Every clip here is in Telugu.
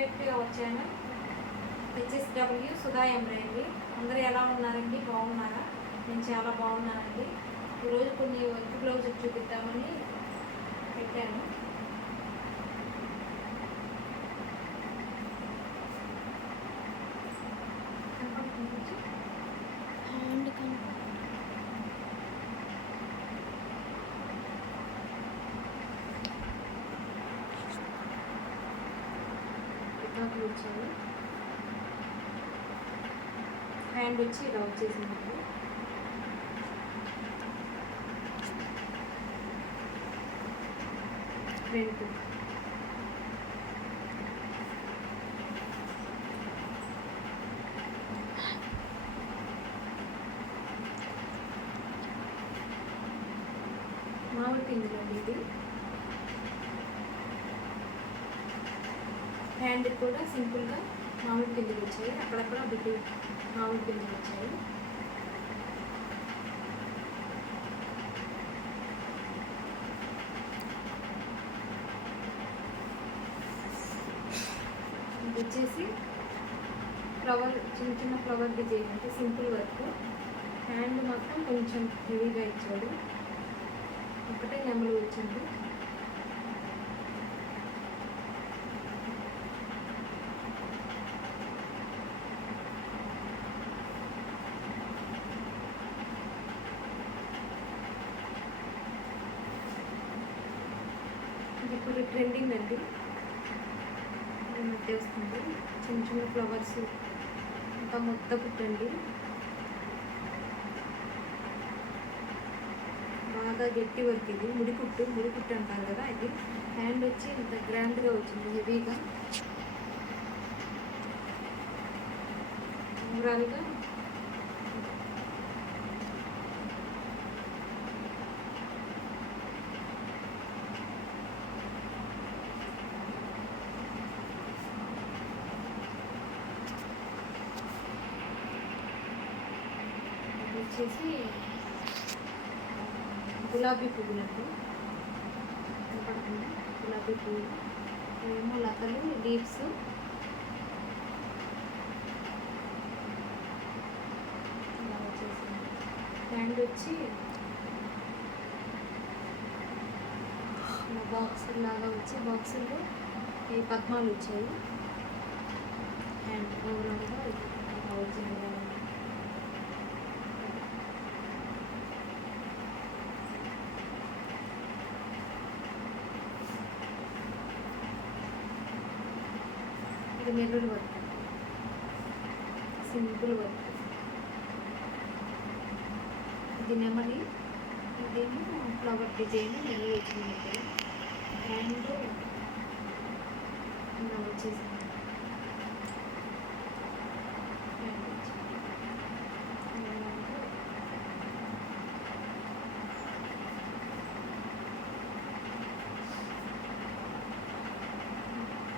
బ్యాక్ వచ్చాను. హెచ్ఎస్డబ్ల్యూ సుధా ఎంబ్రాయిడరీ అందరూ ఎలా ఉన్నారండి? బాగున్నారా? నేను చాలా బాగున్నానండి. ఈరోజు కొన్ని వర్క్ బ్లౌజ్ చూపిద్దామని పెట్టాను హ్యాండ్ కనుక ఇచ్చాను హ్యాండ్ వచ్చి ఇలా వచ్చేసింది ఫ్రంట్ మామిడి పిందులండి ఇది. హ్యాండ్ కూడా సింపుల్గా మామిడి పిందులు వచ్చాయి. అక్కడక్కడ బిడ్డు మామిడి పిందులు వచ్చాయి. వచ్చేసి ఫ్లవర్ చిన్న చిన్న ఫ్లవర్ డిజైన్ అంటే సింపుల్ వర్క్. హ్యాండ్ మాత్రం కొంచెం హెవీగా ఇచ్చాడు. ఒకటే నెమలు వచ్చింది ఇది ఇప్పుడు ట్రెండింగ్ అండి. మధ్య వస్తుంది. చిన్న చిన్న ఫ్లవర్స్ ఇంకా మొత్తం పుట్టండి బాగా గట్టి వర్క్ ఇది. ముడికుట్టు ముడికుట్టు అంటారు కదా ఇది. హ్యాండ్ వచ్చి ఇంత గ్రాండ్గా వచ్చింది హెవీగా ఓవరాల్గా ఇది వచ్చేసి గులాబీ పువ్వులండి కనపడుతుంది. గులాబీ పువ్వులు ఏమో లతలు లీవ్స్. ఇలా వచ్చేసింది అండ్ వచ్చి ఇలా బాక్స్ లాగా వచ్చి బాక్సుల్లో ఈ పద్మాలు వచ్చాయి. హ్యాండ్ ఓవరాల్గా ఇలా వచ్చింది ఇది వర్క్ సింపుల్ వర్క్. ఇది నెమలి ఇదేమో ఫ్లవర్ డిజైన్ నెమలి వచ్చింది ఇక్కడ. హ్యాండ్ ఇలా వచ్చేసింది హ్యాండ్ వచ్చి.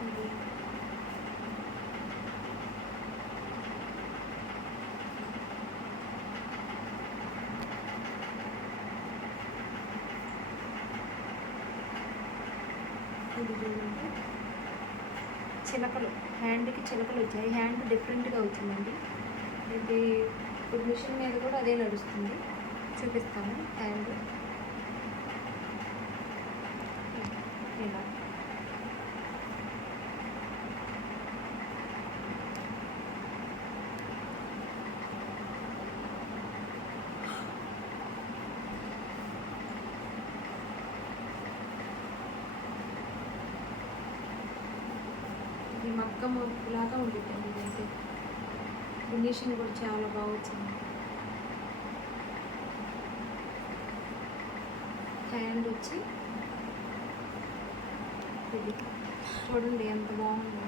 ఇది ఇది చూడండి చిలకలు హ్యాండ్కి చిలకలు వచ్చాయి. హ్యాండ్ డిఫరెంట్గా వచ్చిందండి. ఇది ఇప్పుడు మిషన్ మీద కూడా అదే నడుస్తుంది. చూపిస్తాను. హ్యాండ్ ఇలా ఇది మగ్గ లాగా ఉండిపోయింది ఇదైతే. ఫినిషింగ్ కూడా చాలా బాగా వచ్చింది హ్యాండ్ వచ్చి ఇది చూడండి ఎంత బాగుంది.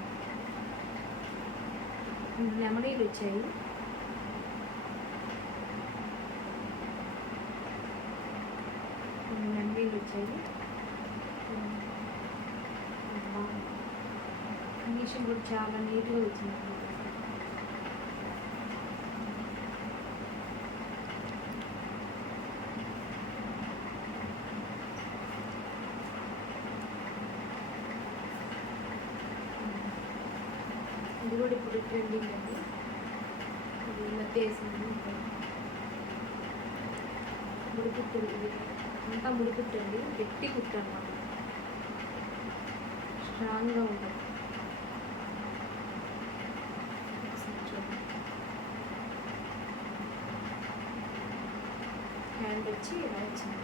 నెమడీలు వచ్చాయి. రెండు వచ్చాయి బాగుంది ఫినిషింగ్ కూడా చాలా నీట్గా వచ్చింది ఇది కూడా ఇప్పుడు ట్రెండింగ్ అండి. ఇది మధ్య వేసింది ముడిపుట్టు ఇది అంతా ముడిపుట్టు గట్టి కుట్టు అన్నమాట. స్ట్రాంగ్గా ఉంటుంది ఒకసారి చూడండి. హ్యాండ్ వచ్చి ఇలా వచ్చింది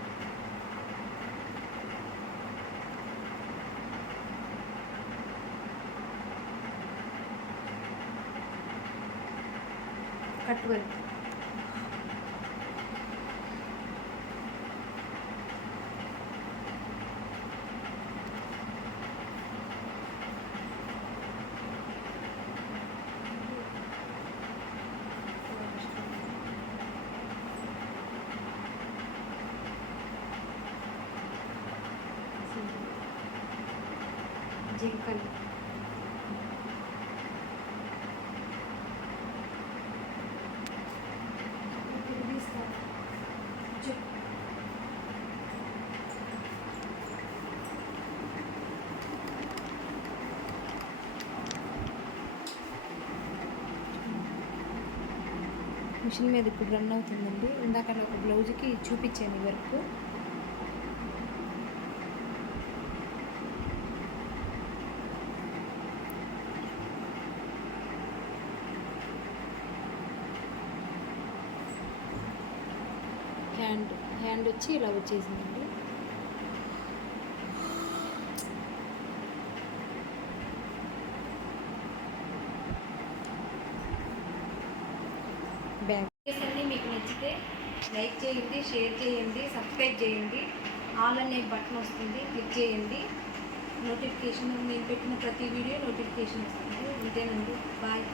కట్ వర్క్ జింకలు. మిషన్ మీద ఇప్పుడు రన్ అవుతుందండి. ఇందాక ఒక బ్లౌజ్కి చూపించాను ఈ వర్క్. హ్యాండ్ హ్యాండ్ వచ్చి ఇలా వచ్చేసిందండి. బ్యాగ్. అన్నీ మీకు నచ్చితే లైక్ చేయండి షేర్ చేయండి సబ్స్క్రైబ్ చేయండి. ఆల్ అనే బటన్ వస్తుంది క్లిక్ చేయండి. నోటిఫికేషన్ నేను పెట్టిన ప్రతి వీడియో నోటిఫికేషన్ వస్తుంది. అంతేనండి. బాయ్